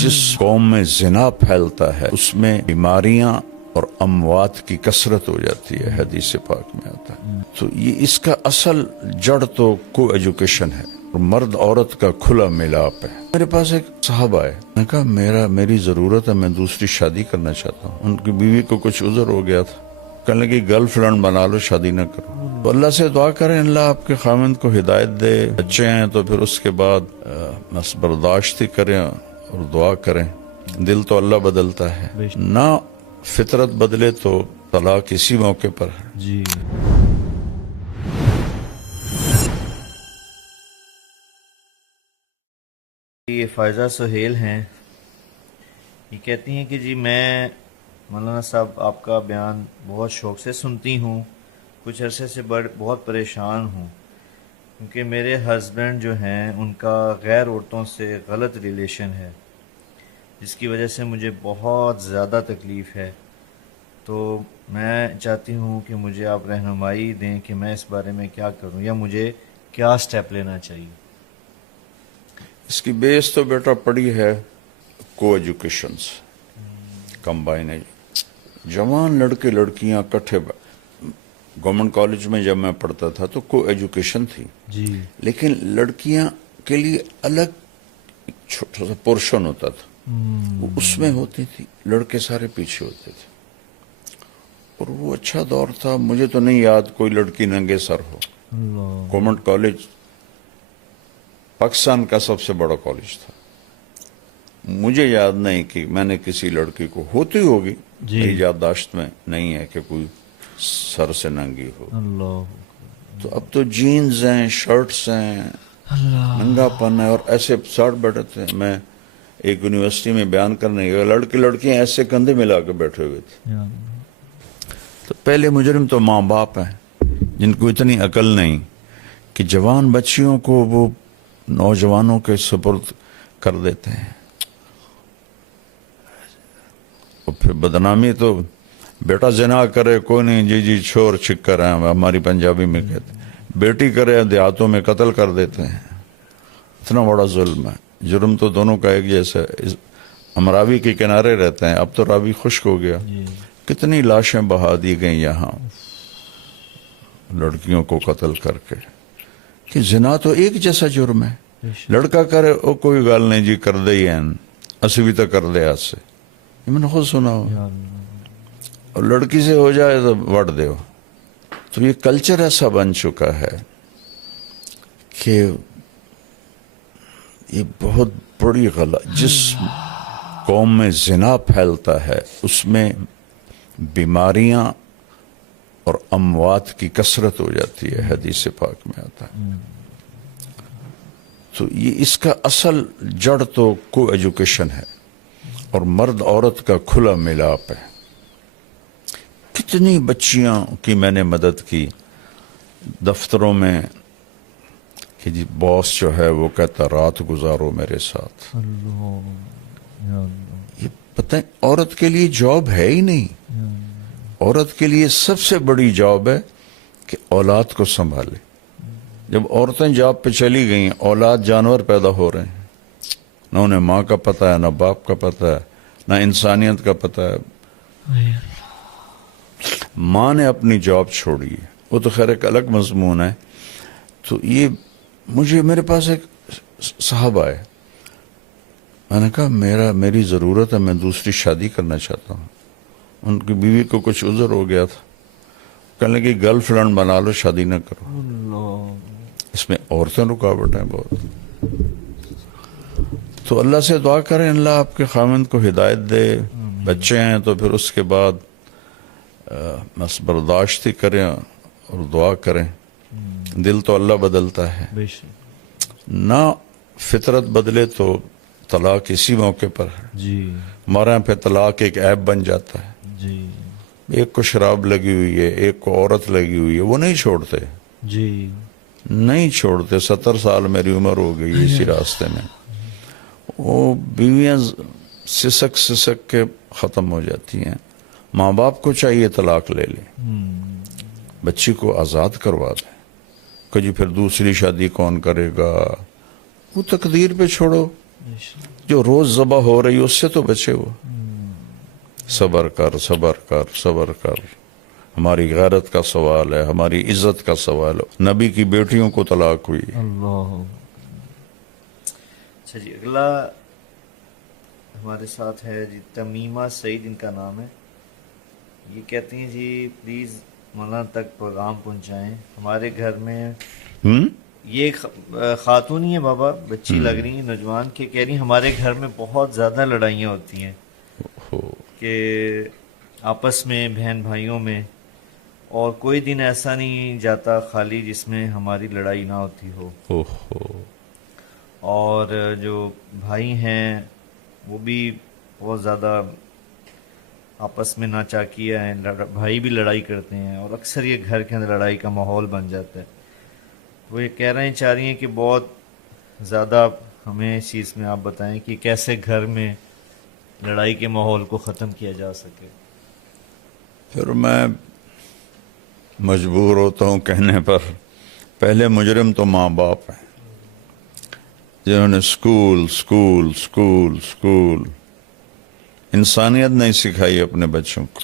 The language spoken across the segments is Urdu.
جس قوم میں زنا پھیلتا ہے اس میں بیماریاں اور اموات کی کثرت ہو جاتی ہے، حدیث پاک میں آتا ہے۔ تو یہ اس کا اصل جڑ تو کو ایجوکیشن ہے، اور مرد عورت کا کھلا ملاپ ہے۔ میرے پاس ایک صاحب آئے، میں نے کہا میری ضرورت ہے، میں دوسری شادی کرنا چاہتا ہوں۔ ان کی بیوی کو کچھ عذر ہو گیا تھا، کہنے لگی گرل فرینڈ بنا لو، شادی نہ کرو۔ تو اللہ سے دعا کریں اللہ آپ کے خاوند کو ہدایت دے، بچے ہیں تو پھر اس کے بعد بس برداشت ہی کریں اور دعا کریں۔ دل تو اللہ بدلتا ہے، نہ فطرت بدلے تو طلاق اسی موقع پر ہے۔ جی یہ فائزہ سہیل ہیں، یہ کہتی ہیں کہ جی میں مولانا صاحب آپ کا بیان بہت شوق سے سنتی ہوں، کچھ عرصے سے بہت پریشان ہوں کیونکہ میرے ہسبینڈ جو ہیں ان کا غیر عورتوں سے غلط ریلیشن ہے، جس کی وجہ سے مجھے بہت زیادہ تکلیف ہے۔ تو میں چاہتی ہوں کہ مجھے آپ رہنمائی دیں کہ میں اس بارے میں کیا کروں یا مجھے کیا سٹیپ لینا چاہیے۔ اس کی بیس تو بیٹا پڑی ہے کو ایجوکیشن سے، کمبائن۔ جوان لڑکے لڑکیاں کٹھے، گورنمنٹ کالج میں جب میں پڑھتا تھا تو کو ایجوکیشن تھی، جی لیکن لڑکیاں کے لیے الگ چھوٹا سا پورشن ہوتا تھا، وہ اس میں ہوتی تھی، لڑکے سارے پیچھے ہوتے تھے، اور وہ اچھا دور تھا۔ مجھے تو نہیں یاد کوئی لڑکی ننگے سر ہو۔ گورنمنٹ کالج پاکستان کا سب سے بڑا کالج تھا، مجھے یاد نہیں کہ میں نے کسی لڑکی کو، ہوتی ہوگی میری یادداشت میں نہیں ہے کہ کوئی سر سے ننگی ہو۔ اللہ تو اب تو جینز ہیں، شرٹس ہیں، ننگا پن ہے، اور ایسے ساٹھ بیٹھے تھے۔ میں ایک یونیورسٹی میں بیان کرنے گیا، لڑکیاں ایسے کندھے ملا کے بیٹھے ہوئے تھے۔ تو پہلے مجرم تو ماں باپ ہیں جن کو اتنی عقل نہیں کہ جوان بچیوں کو وہ نوجوانوں کے سپرد کر دیتے ہیں، اور پھر بدنامی تو بیٹا زنا کرے کوئی نہیں، جی چھوڑ چھکر ہیں ہماری پنجابی میں کہتے ہیں، بیٹی کرے دیہاتوں میں قتل کر دیتے ہیں۔ اتنا بڑا ظلم ہے، جرم تو دونوں کا ایک جیسا ہے۔ ہم راوی کے کنارے رہتے ہیں، اب تو راوی خشک ہو گیا، کتنی لاشیں بہا دی گئیں یہاں لڑکیوں کو قتل کر کے، کہ زنا تو ایک جیسا جرم ہے۔ لڑکا کرے او کوئی گال نہیں جی کر دے ہیں، اسی بھی تو کر دے آج سے، یہ میں نے خود سنا ہو، اور لڑکی سے ہو جائے تو وٹ دے ہو۔ تو یہ کلچر ایسا بن چکا ہے کہ یہ بہت بڑی غلط، جس قوم میں زنا پھیلتا ہے اس میں بیماریاں اور اموات کی کثرت ہو جاتی ہے، حدیث پاک میں آتا ہے۔ تو یہ اس کا اصل جڑ تو کو ایجوکیشن ہے، اور مرد عورت کا کھلا ملاپ ہے۔ کتنی بچیاں کی میں نے مدد کی دفتروں میں کہ جی باس جو ہے وہ کہتا رات گزارو میرے ساتھ۔ یہ پتہ ہے عورت کے لیے جاب ہے ہی نہیں، عورت کے لیے سب سے بڑی جاب ہے کہ اولاد کو سنبھالے۔ جب عورتیں جاب پہ چلی گئیں، اولاد جانور پیدا ہو رہے ہیں، نہ انہیں ماں کا پتہ ہے، نہ باپ کا پتہ ہے، نہ انسانیت کا پتہ ہے۔ ماں نے اپنی جاب چھوڑی ہے، وہ تو خیر ایک الگ مضمون ہے۔ تو یہ میرے پاس ایک صاحب آئے، میں نے کہا میری ضرورت ہے، میں دوسری شادی کرنا چاہتا ہوں۔ ان کی بیوی کو کچھ عذر ہو گیا تھا، کہنے لگی گرل فرینڈ بنا لو، شادی نہ کرو۔ اس میں عورتیں رکاوٹ ہیں بہت۔ تو اللہ سے دعا کریں اللہ آپ کے خاوند کو ہدایت دے، بچے ہیں تو پھر اس کے بعد بس برداشت ہی کریں اور دعا کریں۔ دل تو اللہ بدلتا ہے، نہ فطرت بدلے تو طلاق اسی موقع پر ہے۔ ہمارے یہاں پہ طلاق ایک عیب بن جاتا ہے۔ ایک کو شراب لگی ہوئی ہے، ایک کو عورت لگی ہوئی ہے، وہ نہیں چھوڑتے، نہیں چھوڑتے۔ 70 سال میری عمر ہو گئی اسی راستے میں، وہ بیویاں سسک کے ختم ہو جاتی ہیں۔ ماں باپ کو چاہیے طلاق لے لیں، بچی کو آزاد کروا دیں، کہ جی پھر دوسری شادی کون کرے گا، وہ تقدیر پہ چھوڑو۔ جو روز ذبح ہو رہی اس سے تو بچے ہو. صبر کر صبر کر صبر کر. ہماری غیرت کا سوال ہے, ہماری عزت کا سوال ہے. نبی کی بیٹیوں کو طلاق ہوئی. اللہ. اچھا جی, اگلا ہمارے ساتھ ہے جی تمیمہ سعید ان کا نام ہے. یہ کہتی ہیں جی پلیز مولانا تک پیغام پہنچائیں. ہمارے گھر میں یہ خاتون ہی ہے بابا, بچی لگ رہی ہیں, نوجوان, کے کہہ رہی ہیں ہمارے گھر میں بہت زیادہ لڑائیاں ہوتی ہیں کہ آپس میں بہن بھائیوں میں, اور کوئی دن ایسا نہیں جاتا خالی جس میں ہماری لڑائی نہ ہوتی ہو. اور جو بھائی ہیں وہ بھی بہت زیادہ آپس میں ناچاکیہ ہیں, بھائی بھی لڑائی کرتے ہیں اور اکثر یہ گھر کے اندر لڑائی کا ماحول بن جاتا ہے. وہ یہ کہہ رہے ہیں, چاہ رہی ہیں کہ بہت زیادہ ہمیں اس چیز میں آپ بتائیں کہ کیسے گھر میں لڑائی کے ماحول کو ختم کیا جا سکے. پھر میں مجبور ہوتا ہوں کہنے پر, پہلے مجرم تو ماں باپ ہیں جنہوں نے اسکول اسکول اسکول اسکول انسانیت نہیں سکھائی اپنے بچوں کو,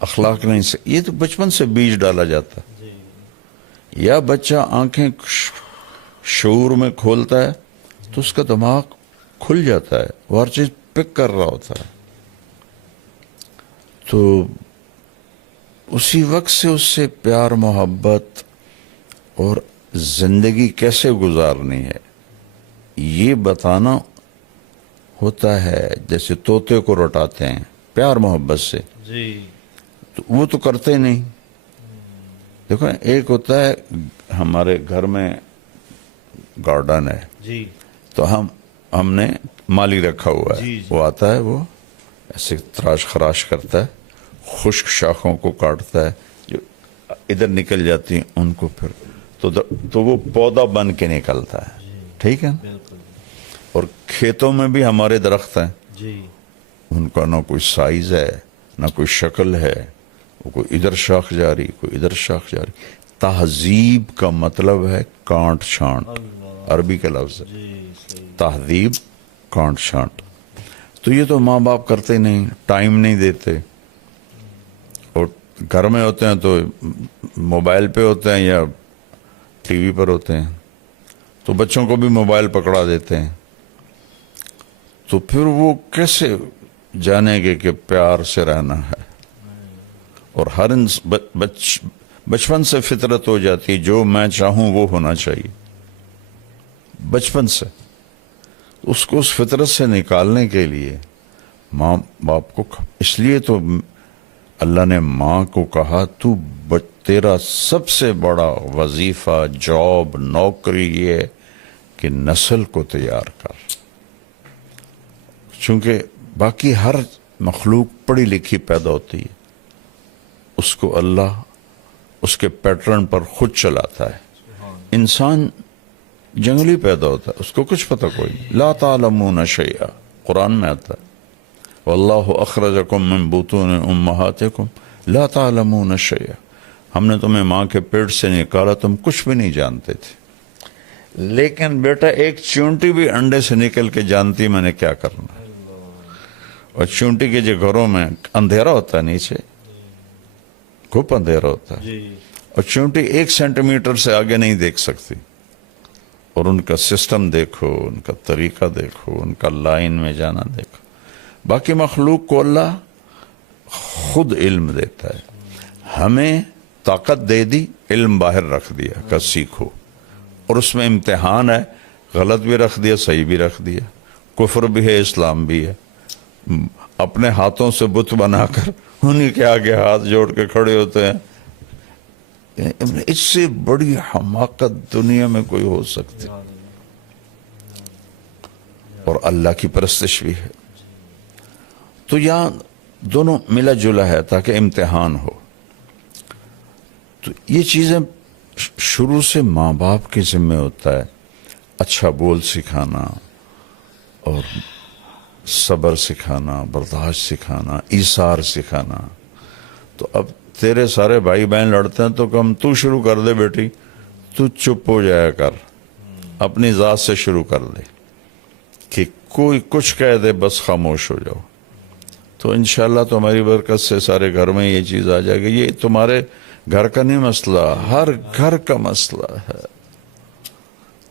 اخلاق نہیں یہ تو بچپن سے بیج ڈالا جاتا ہے. یا بچہ آنکھیں شعور میں کھولتا ہے تو اس کا دماغ کھل جاتا ہے, وہ ہر چیز پک کر رہا ہوتا ہے. تو اسی وقت سے اس سے پیار محبت اور زندگی کیسے گزارنی ہے یہ بتانا ہوتا ہے. جیسے طوطے کو رٹاتے ہیں پیار محبت سے, تو وہ تو کرتے نہیں. دیکھو ایک ہوتا ہے ہمارے گھر میں گارڈن ہے تو ہم نے مالی رکھا ہوا ہے, وہ آتا ہے, وہ ایسے تراش خراش کرتا ہے, خشک شاخوں کو کاٹتا ہے, جو ادھر نکل جاتی ہیں ان کو پھر تو وہ پودا بن کے نکلتا ہے. ٹھیک ہے. اور کھیتوں میں بھی ہمارے درخت ہیں, ان کا نہ کوئی سائز ہے نہ کوئی شکل ہے, وہ کوئی ادھر شاخ جاری کوئی ادھر شاخ جاری. تہذیب کا مطلب ہے کانٹ چھانٹ, عربی کا لفظ ہے تہذیب, کانٹ چھانٹ. تو یہ تو ماں باپ کرتے نہیں, ٹائم نہیں دیتے, اور گھر میں ہوتے ہیں تو موبائل پہ ہوتے ہیں یا ٹی وی پر ہوتے ہیں, تو بچوں کو بھی موبائل پکڑا دیتے ہیں. تو پھر وہ کیسے جانیں گے کہ پیار سے رہنا ہے. اور ہر بچپن سے فطرت ہو جاتی, جو میں چاہوں وہ ہونا چاہیے بچپن سے. اس کو اس فطرت سے نکالنے کے لیے ماں باپ کو, اس لیے تو اللہ نے ماں کو کہا تو تیرا سب سے بڑا وظیفہ, جاب, نوکری یہ ہے کہ نسل کو تیار کر. چونکہ باقی ہر مخلوق پڑھی لکھی پیدا ہوتی ہے, اس کو اللہ اس کے پیٹرن پر خود چلاتا ہے. انسان جنگلی پیدا ہوتا ہے, اس کو کچھ پتہ کوئی نہیں. لا تعلمون شیئا قرآن میں آتا ہے, واللہ اخرجکم من بطون امہاتکم لا تعلمون شیئا, ہم نے تمہیں ماں کے پیٹ سے نکالا, تم کچھ بھی نہیں جانتے تھے. لیکن بیٹا ایک چونٹی بھی انڈے سے نکل کے جانتی میں نے کیا کرنا. اور چونٹی کے جو گھروں میں اندھیرا ہوتا ہے, نیچے گھپ اندھیرا ہوتا ہے, اور چونٹی 1 سینٹی میٹر سے آگے نہیں دیکھ سکتی. اور ان کا سسٹم دیکھو, ان کا طریقہ دیکھو, ان کا لائن میں جانا دیکھو. باقی مخلوق کو اللہ خود علم دیتا ہے. ہمیں طاقت دے دی, علم باہر رکھ دیا کہ سیکھو, اور اس میں امتحان ہے, غلط بھی رکھ دیا صحیح بھی رکھ دیا, کفر بھی ہے اسلام بھی ہے. اپنے ہاتھوں سے بت بنا کر انہی کے آگے ہاتھ جوڑ کے کھڑے ہوتے ہیں. اس سے بڑی حماقت دنیا میں کوئی ہو سکتی, اور اللہ کی پرستش بھی ہے. تو یہاں دونوں ملا جلا ہے تاکہ امتحان ہو. تو یہ چیزیں شروع سے ماں باپ کے ذمہ ہوتا ہے, اچھا بول سکھانا اور صبر سکھانا, برداشت سکھانا, ایثار سکھانا. تو اب تیرے سارے بھائی بہن لڑتے ہیں تو کم تو شروع کر دے بیٹی, تو چپ ہو جایا کر, اپنی ذات سے شروع کر دے. کہ کوئی کچھ کہہ دے بس خاموش ہو جاؤ. تو انشاءاللہ تمہاری برکت سے سارے گھر میں یہ چیز آ جائے گی. یہ تمہارے گھر کا نہیں مسئلہ، ہر گھر کا مسئلہ ہے.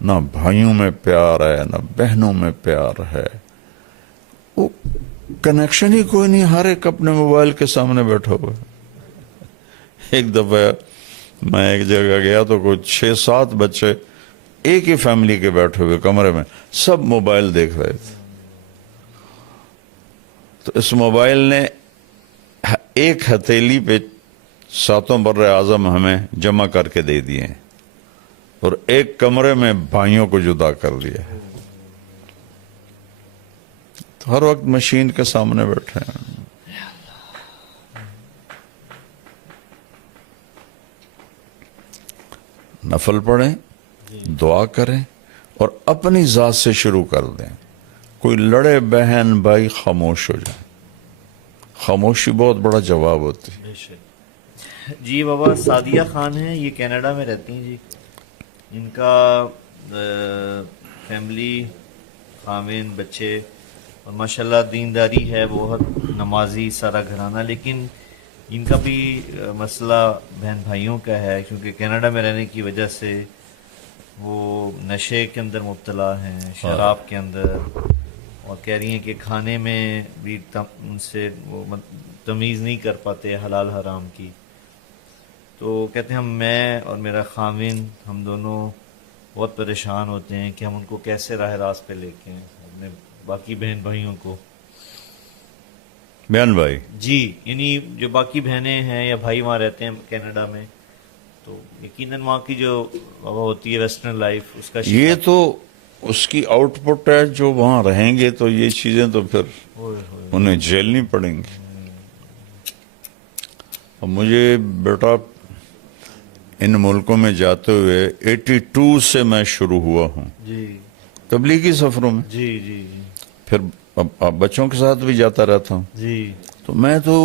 نہ بھائیوں میں پیار ہے، نہ بہنوں میں پیار ہے، وہ کنیکشن ہی کوئی نہیں. ہر ایک اپنے موبائل کے سامنے بیٹھا ہوا ہے. ایک دفعہ میں ایک جگہ گیا تو کوئی 6-7 بچے ایک ہی فیملی کے بیٹھے ہوئے کمرے میں، سب موبائل دیکھ رہے تھے. تو اس موبائل نے ایک ہتھیلی پہ 7 بر اعظم ہمیں جمع کر کے دے دیے ہیں اور ایک کمرے میں بھائیوں کو جدا کر دیا ہے. تو ہر وقت مشین کے سامنے بیٹھے ہیں. نفل پڑھیں، دعا کریں اور اپنی ذات سے شروع کر دیں. کوئی لڑے بہن بھائی خاموش ہو جائیں. خاموشی بہت بڑا جواب ہوتی ہے. جی بابا سعدیہ خان ہیں، یہ کینیڈا میں رہتی ہیں جی. ان کا فیملی، خاوند، بچے اور ماشاءاللہ دینداری ہے، بہت نمازی سارا گھرانہ. لیکن ان کا بھی مسئلہ بہن بھائیوں کا ہے، کیونکہ کینیڈا میں رہنے کی وجہ سے وہ نشے کے اندر مبتلا ہیں، شراب کے اندر، اور کہہ رہی ہیں کہ کھانے میں بھی ان سے وہ تمیز نہیں کر پاتے حلال حرام کی. تو کہتے ہیں میں اور میرا خاوند ہم دونوں بہت پریشان ہوتے ہیں کہ ہم ان کو کیسے راہ راست پہ لے کے آئیں اپنے باقی بہن بھائیوں کو. بیان بھائی جی یعنی جو باقی بہنیں ہیں یا بھائی وہاں رہتے ہیں کینیڈا میں، تو یقیناً وہاں کی جو ہوتی ہے ویسٹرن لائف، اس کا یہ تو اس کی آؤٹ پٹ ہے. جو وہاں رہیں گے تو یہ چیزیں تو پھر انہیں جھیلنی پڑیں گی. اور مجھے بیٹا ان ملکوں میں جاتے ہوئے 82 سے میں شروع ہوا ہوں جی تبلیغی سفروں میں. جی جی پھر اب بچوں کے ساتھ بھی جاتا رہتا ہوں. جی تو میں تو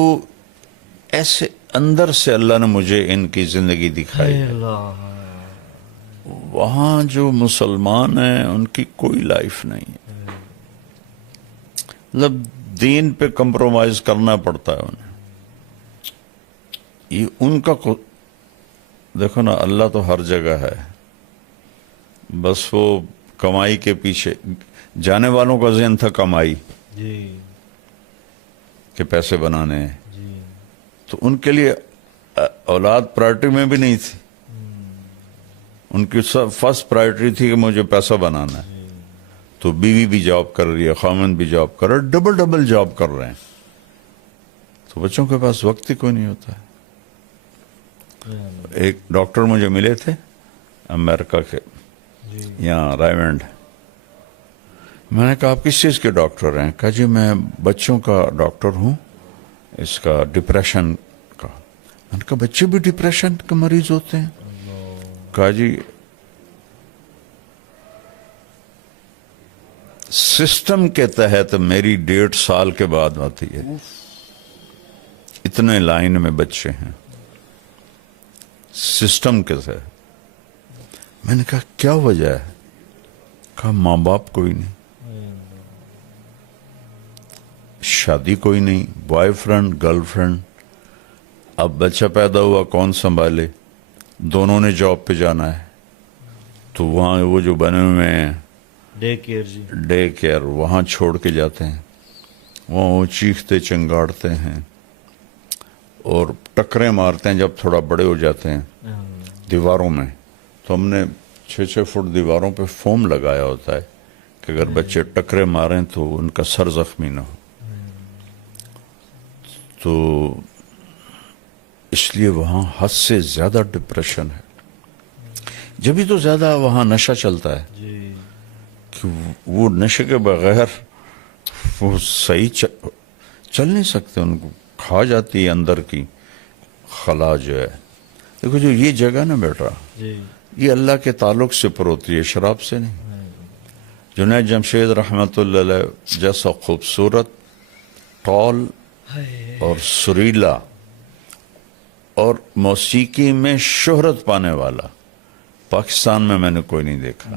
ایسے اندر سے اللہ نے مجھے ان کی زندگی دکھائی ہے. اللہ وہاں جو مسلمان ہیں ان کی کوئی لائف نہیں ہے. مطلب دین پہ کمپرومائز کرنا پڑتا ہے انہیں. یہ ان کا دیکھو نا، اللہ تو ہر جگہ ہے، بس وہ کمائی کے پیچھے. جانے والوں کا ذہن تھا کمائی، جی کہ پیسے بنانے ہیں. جی تو ان کے لیے اولاد پرائرٹی میں بھی نہیں تھی. ان کی فرسٹ پرائرٹی تھی کہ مجھے پیسہ بنانا ہے. تو بیوی بھی جاب کر رہی ہے، خاوند بھی جاب کر رہا ہے، ڈبل جاب کر رہے ہیں. تو بچوں کے پاس وقت ہی کوئی نہیں ہوتا ہے. ایک ڈاکٹر مجھے ملے تھے امریکہ کے، یہاں رائمنڈ. میں نے کہا آپ کس چیز کے ڈاکٹر ہیں؟ کہا جی میں بچوں کا ڈاکٹر ہوں، اس کا ڈپریشن کا. میں نے کہا بچے بھی ڈپریشن کے مریض ہوتے ہیں؟ کہا جی سسٹم کے تحت میری 1.5 سال کے بعد آتی ہے. اتنے لائن میں بچے ہیں سسٹم کے تحت. میں نے کہا کیا وجہ ہے؟ کہا ماں باپ کوئی نہیں، شادی کوئی نہیں، بوائے فرینڈ گرل فرینڈ. اب بچہ پیدا ہوا کون سنبھالے؟ دونوں نے جاب پہ جانا ہے. تو وہاں وہ جو بنے ہوئے ہیں ڈے کیئر، جی ڈے کیئر، وہاں چھوڑ کے جاتے ہیں. وہاں وہ چیختے چنگاڑتے ہیں اور ٹکریں مارتے ہیں جب تھوڑا بڑے ہو جاتے ہیں دیواروں میں. تو ہم نے 6 فٹ دیواروں پہ فوم لگایا ہوتا ہے کہ اگر بچے ٹکرے ماریں تو ان کا سر زخمی نہ ہو. تو اس لیے وہاں حد سے زیادہ ڈپریشن ہے. جبھی تو زیادہ وہاں نشہ چلتا ہے جی کہ وہ نشے کے بغیر وہ صحیح چل نہیں سکتے. ان کو کھا جاتی ہے اندر کی خلا جو ہے. دیکھو جو یہ جگہ نا بیٹا، جی یہ اللہ کے تعلق سے پر ہوتی ہے، شراب سے نہیں. جنید جمشید رحمت اللہ علیہ جیسا خوبصورت، ٹال اور سریلا اور موسیقی میں شہرت پانے والا پاکستان میں نے کوئی نہیں دیکھا.